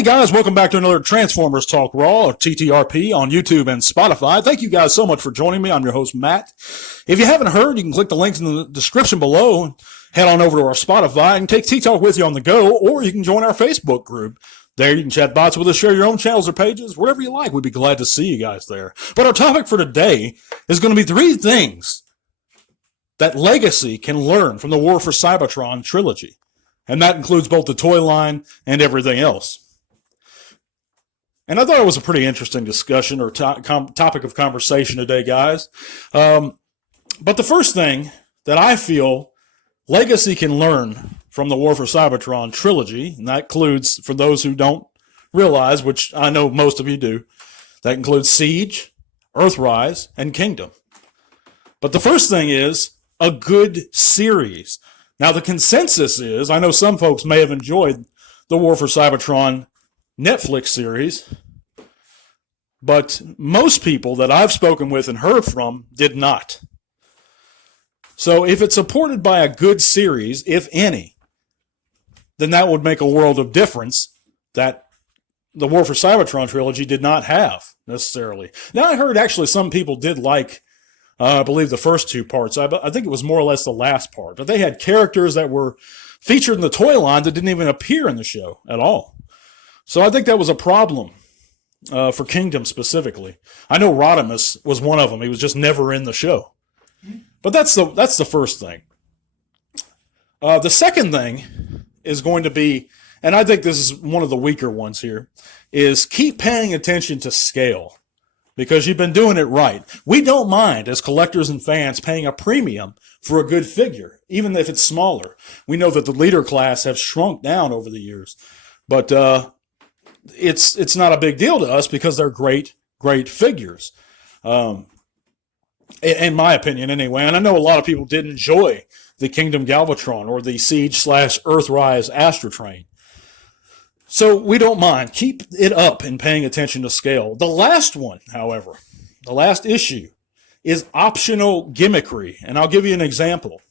Hey guys, welcome back to another Transformers Talk Raw, or TTRP, on YouTube and Spotify. Thank you guys so much for joining me. I'm your host, Matt. If you haven't heard, you can click the links in the description below and head on over to our Spotify and take T-Talk with you on the go, or you can join our Facebook group. There you can chat bots with us, share your own channels or pages, whatever you like. We'd be glad to see you guys there. But our topic for today is going to be 3 things that Legacy can learn from the War for Cybertron trilogy. And that includes both the toy line and everything else. And I thought it was a pretty interesting discussion or topic of conversation today, guys. But the first thing that I feel Legacy can learn from the War for Cybertron trilogy, and that includes, for those who don't realize, which I know most of you do, that includes Siege, Earthrise, and Kingdom. But the first thing is a good series. Now, the consensus is, I know some folks may have enjoyed the War for Cybertron Netflix series, but most people that I've spoken with and heard from did not. So if it's supported by a good series, if any, then that would make a world of difference that the War for Cybertron trilogy did not have necessarily. Now, I heard actually some people did like, I believe, the first 2 parts. I think it was more or less the last part, but they had characters that were featured in the toy line that didn't even appear in the show at all. So I think that was a problem for Kingdom specifically. I know Rodimus was one of them. He was just never in the show. But that's the first thing. The second thing is going to be, and I think this is one of the weaker ones here, is keep paying attention to scale, because you've been doing it right. We don't mind, as collectors and fans, paying a premium for a good figure, even if it's smaller. We know that the leader class have shrunk down over the years, but it's not a big deal to us because they're great figures, in my opinion anyway. And I know a lot of people did enjoy the Kingdom Galvatron or the Siege/Earthrise Astrotrain. So we don't mind. Keep it up in paying attention to scale. The last one, however, the last issue, is optional gimmickry. And I'll give you an example.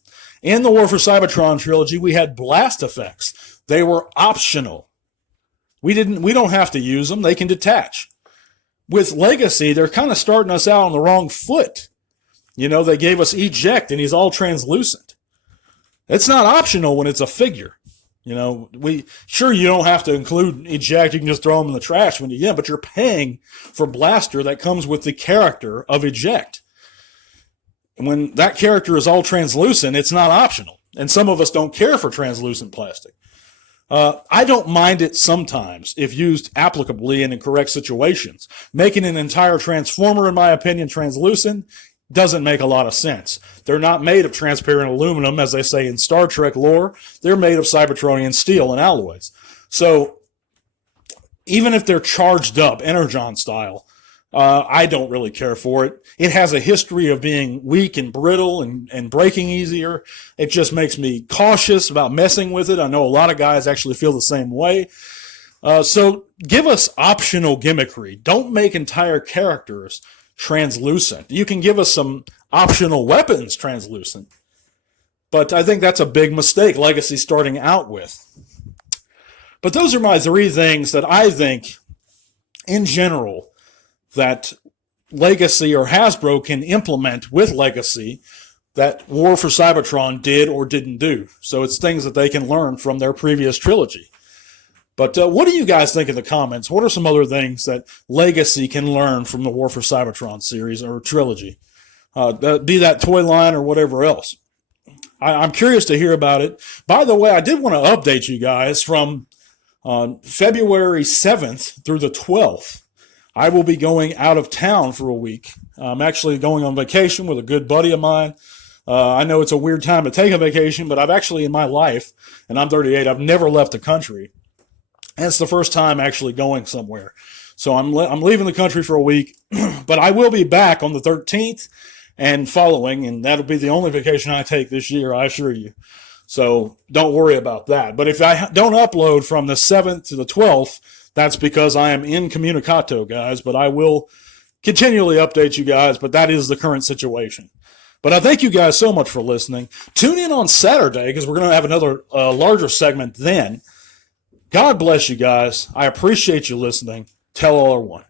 In the War for Cybertron trilogy, we had blast effects. They were optional. We don't have to use them. They can detach. With Legacy, they're kind of starting us out on the wrong foot. You know, they gave us eject, and he's all translucent. It's not optional when it's a figure. You know, sure, you don't have to include eject. You can just throw them in the trash when you get, but you're paying for blaster that comes with the character of eject. And when that character is all translucent, it's not optional. And some of us don't care for translucent plastic. I don't mind it sometimes if used applicably and in correct situations. Making an entire Transformer, in my opinion, translucent doesn't make a lot of sense. They're not made of transparent aluminum, as they say in Star Trek lore. They're made of Cybertronian steel and alloys. So even if they're charged up, Energon style, I don't really care for it. It has a history of being weak and brittle and breaking easier. It just makes me cautious about messing with it. I know a lot of guys actually feel the same way. So give us optional gimmickry. Don't make entire characters translucent. You can give us some optional weapons translucent, but I think that's a big mistake Legacy starting out with. But those are my 3 things that I think, in general, that Legacy or Hasbro can implement with Legacy that War for Cybertron did or didn't do. So it's things that they can learn from their previous trilogy. But what do you guys think in the comments? What are some other things that Legacy can learn from the War for Cybertron series or trilogy? Be that toy line or whatever else. I'm curious to hear about it. By the way, I did want to update you guys from February 7th through the 12th. I will be going out of town for a week. I'm actually going on vacation with a good buddy of mine. I know it's a weird time to take a vacation, but I've actually, in my life, and I'm 38, I've never left the country. And it's the first time actually going somewhere. So I'm leaving the country for a week, but I will be back on the 13th and following, and that'll be the only vacation I take this year, I assure you. So don't worry about that. But if I don't upload from the 7th to the 12th, that's because I am incommunicato, guys. But I will continually update you guys, but that is the current situation. But I thank you guys so much for listening. Tune in on Saturday, because we're going to have another larger segment then. God bless you guys. I appreciate you listening. Tell all or one.